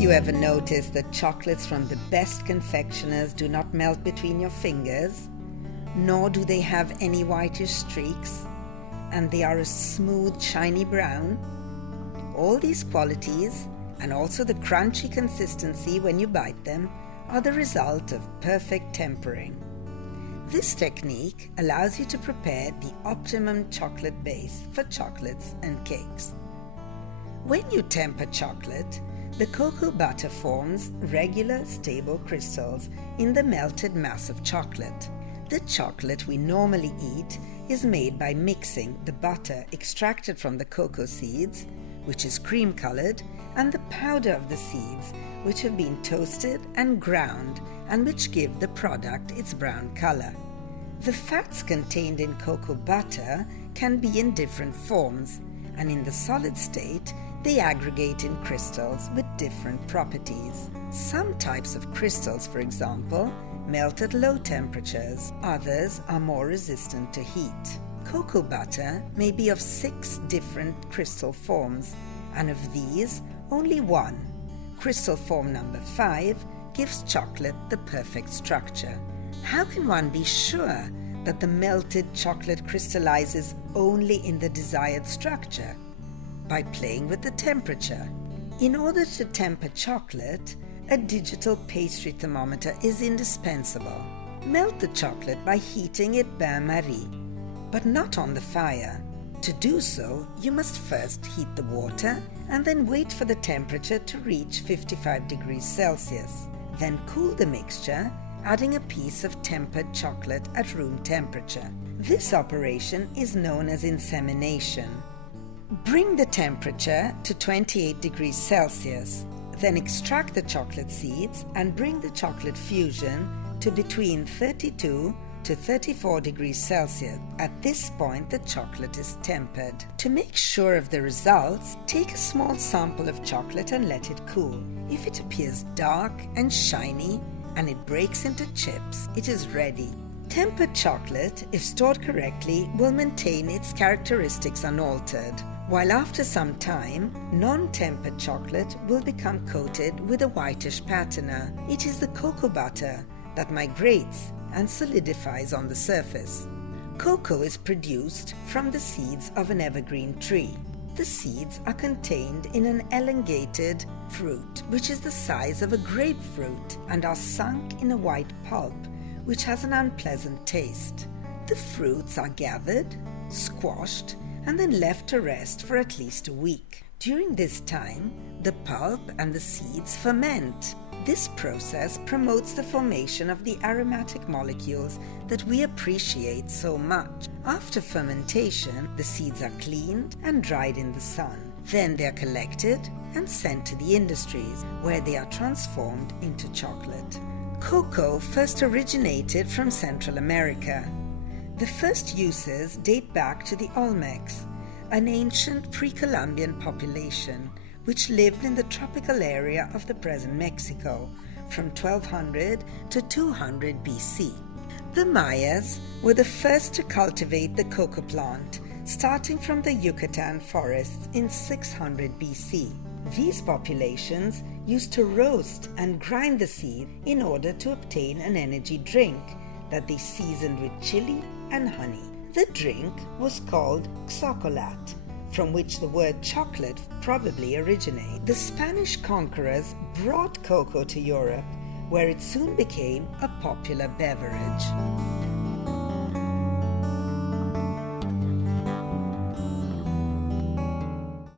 you ever noticed that chocolates from the best confectioners do not melt between your fingers, nor do they have any whitish streaks, and they are a smooth, shiny brown? All these qualities, and also the crunchy consistency when you bite them, are the result of perfect tempering. This technique allows you to prepare the optimum chocolate base for chocolates and cakes. When you temper chocolate, the cocoa butter forms regular, stable crystals in the melted mass of chocolate. The chocolate we normally eat is made by mixing the butter extracted from the cocoa seeds, which is cream-colored, and the powder of the seeds, which have been toasted and ground and which give the product its brown color. The fats contained in cocoa butter can be in different forms, and in the solid state, they aggregate in crystals with different properties. Some types of crystals, for example, melt at low temperatures. Others are more resistant to heat. Cocoa butter may be of 6 different crystal forms, and of these, only one, crystal form number 5, gives chocolate the perfect structure. How can one be sure that the melted chocolate crystallizes only in the desired structure? By playing with the temperature. In order to temper chocolate, a digital pastry thermometer is indispensable. Melt the chocolate by heating it bain-marie, but not on the fire. To do so, you must first heat the water and then wait for the temperature to reach 55 degrees Celsius. Then cool the mixture, adding a piece of tempered chocolate at room temperature. This operation is known as insemination. Bring the temperature to 28 degrees Celsius, then extract the chocolate seeds and bring the chocolate fusion to between 32 to 34 degrees Celsius. At this point, the chocolate is tempered. To make sure of the results, take a small sample of chocolate and let it cool. If it appears dark and shiny and it breaks into chips, it is ready. Tempered chocolate, if stored correctly, will maintain its characteristics unaltered, while after some time, non-tempered chocolate will become coated with a whitish patina. It is the cocoa butter that migrates and solidifies on the surface. Cocoa is produced from the seeds of an evergreen tree. The seeds are contained in an elongated fruit, which is the size of a grapefruit, and are sunk in a white pulp, which has an unpleasant taste. The fruits are gathered, squashed, and then left to rest for at least a week. During this time, the pulp and the seeds ferment. This process promotes the formation of the aromatic molecules that we appreciate so much. After fermentation, the seeds are cleaned and dried in the sun. Then they are collected and sent to the industries, where they are transformed into chocolate. Cocoa first originated from Central America. The first uses date back to the Olmecs, an ancient pre-Columbian population which lived in the tropical area of the present Mexico from 1200 to 200 BC. The Mayas were the first to cultivate the cocoa plant, starting from the Yucatan forests in 600 BC. These populations used to roast and grind the seed in order to obtain an energy drink that they seasoned with chili and honey. The drink was called xocolate, from which the word chocolate probably originated. The Spanish conquerors brought cocoa to Europe, where it soon became a popular beverage.